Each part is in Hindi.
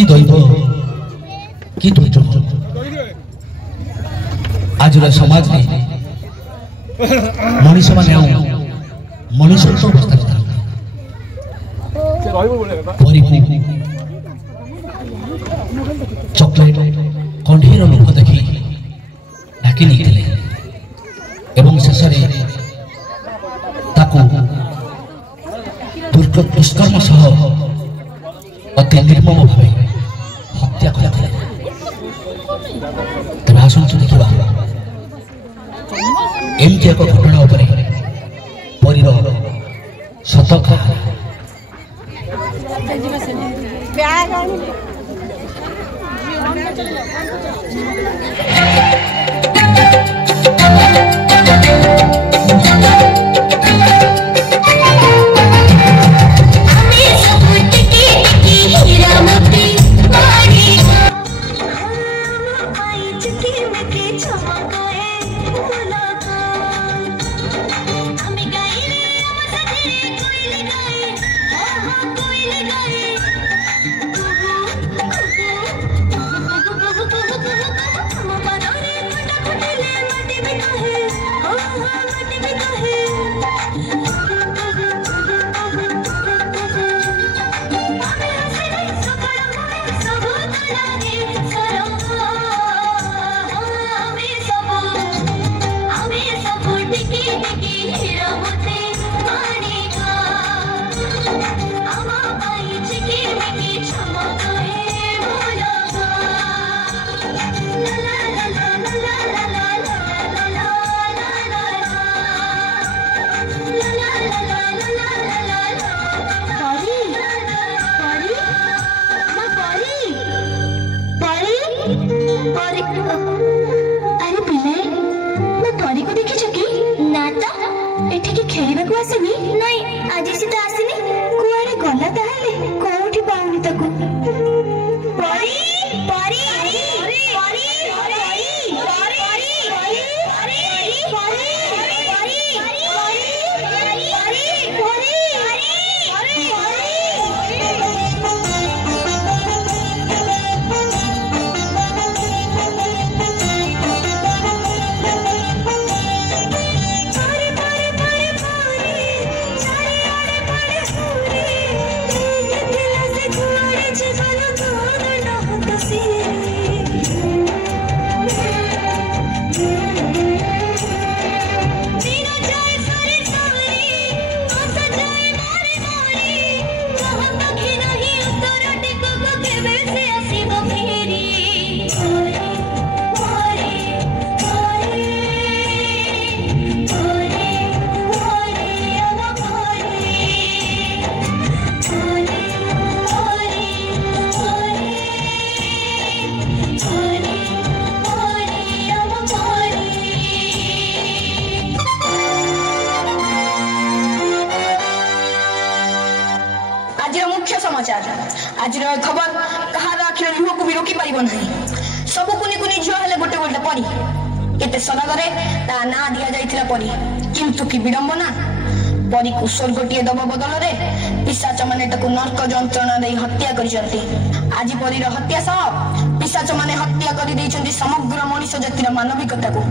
कि दैव कि दुर्जोग आज समाज में मनीष मैंने मनीष अवस्था चॉकलेट कंढीर लोक देखी ढाकी नहीं शेष दुष्कर्म सह अति निर्मम भाव हत्या करते आसतु देखा एमती एक घटना परी सत कहानी आज खबर कहार आखिर लुह को भी रोकी पार ना सब कुनि कुनि झील हेले गोटे गोटे परी एते सदागरे ता ना दिया जाइथिला परी किंतु कि विडंबना परी को स्वर्गटीय दब बदल रे पिशाच माने ताको नरक जंत्रणा दे हत्या करिसंती। आज परीर हत्या सह पिशाच माने हत्या करि दैछंती समग्र मनुष्य जातिर मानविकता को।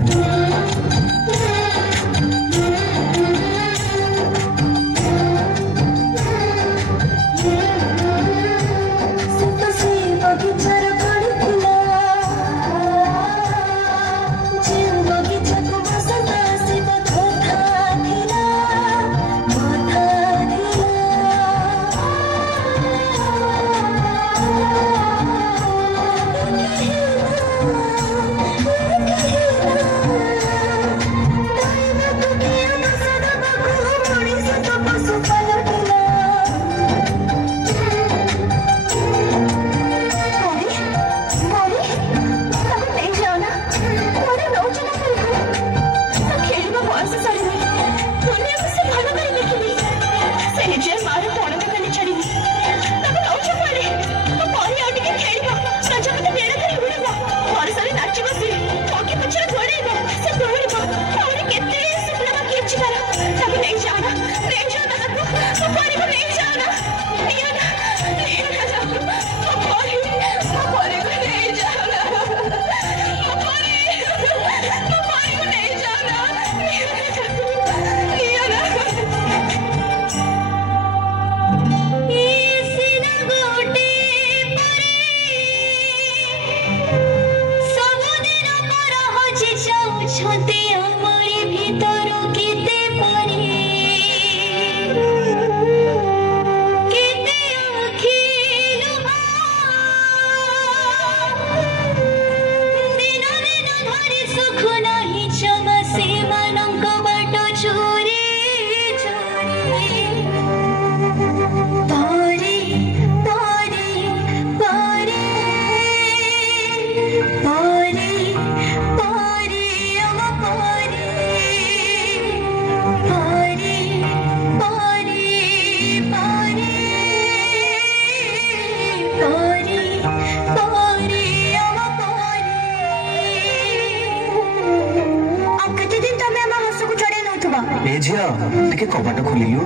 झियो टिके कबाट खोलिलु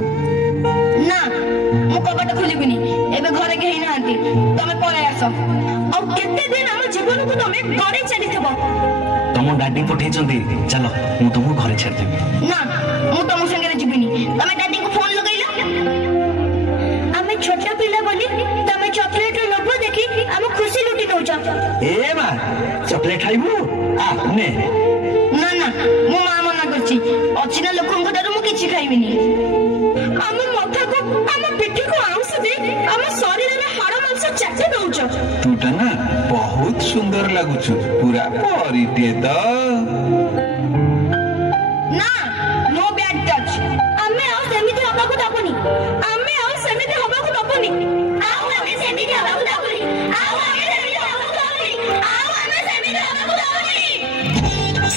ना मु कबाट खोलिबिनी एबे घरे केही नांती तमे पळे आसो और केते दिन हम जीवन को तमे घरे चली थबो तम डाडी पठेचंती चलो मु तुमको घरे छाड़ देबी ना मु तम संगे जीबिनी तमे दादी को फोन लगैलो हमें छोटा पिला बोली तमे चॉकलेट रो लोभो देखी हम खुशी लुटी दउचा ए मा चॉकलेट खाइबू आ ने ना ना मु मा मना करची अचिना लोकन को दारू मु किछि खाइबिनी हम माथा को हम पिठी को आउस दे हम शरीर में हाड़ मांस चाटे दउचा तूटा ना बहुत सुंदर लागुछु पूरा परिटे त ना नो बैड टच हमें और सेमिति हबा को दाबनी हमें और सेमिति हबा को दाबनी आओ हमें सेमिति हबा को दाबनी आओ हमें सेमिति हबा को दाबनी आओ हमें सेमिति हबा को दाबनी